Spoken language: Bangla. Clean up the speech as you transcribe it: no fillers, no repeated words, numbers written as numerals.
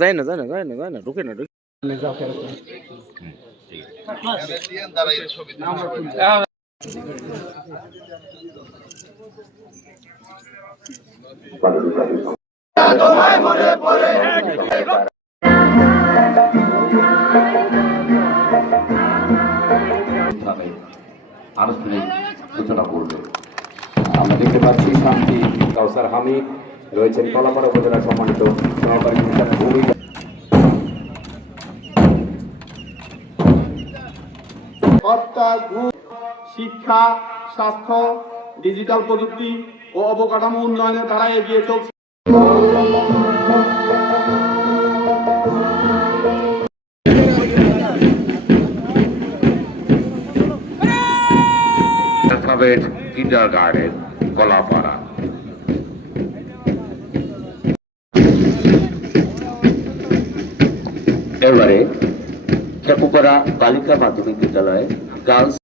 যাই না ঢুকে না আনুষ্ঠানিক সূচনা করবে। আমরা দেখতে পাচ্ছি শান্তি কাউসার হামিদ রয়েছেন কলাপাড়া উপজেলা সম্মানিত সহকারী ভূমিকা শিক্ষা, স্বাস্থ্য, ডিজিটাল প্রযুক্তি ও অবকাঠামো উন্নয়নের দ্বারা এগিয়ে চলছে। কিন্ডারগার্টেন কলাপাড়া। এবারে খেপুপাড়া বালিকা মাধ্যমিক বিদ্যালয় গার্লস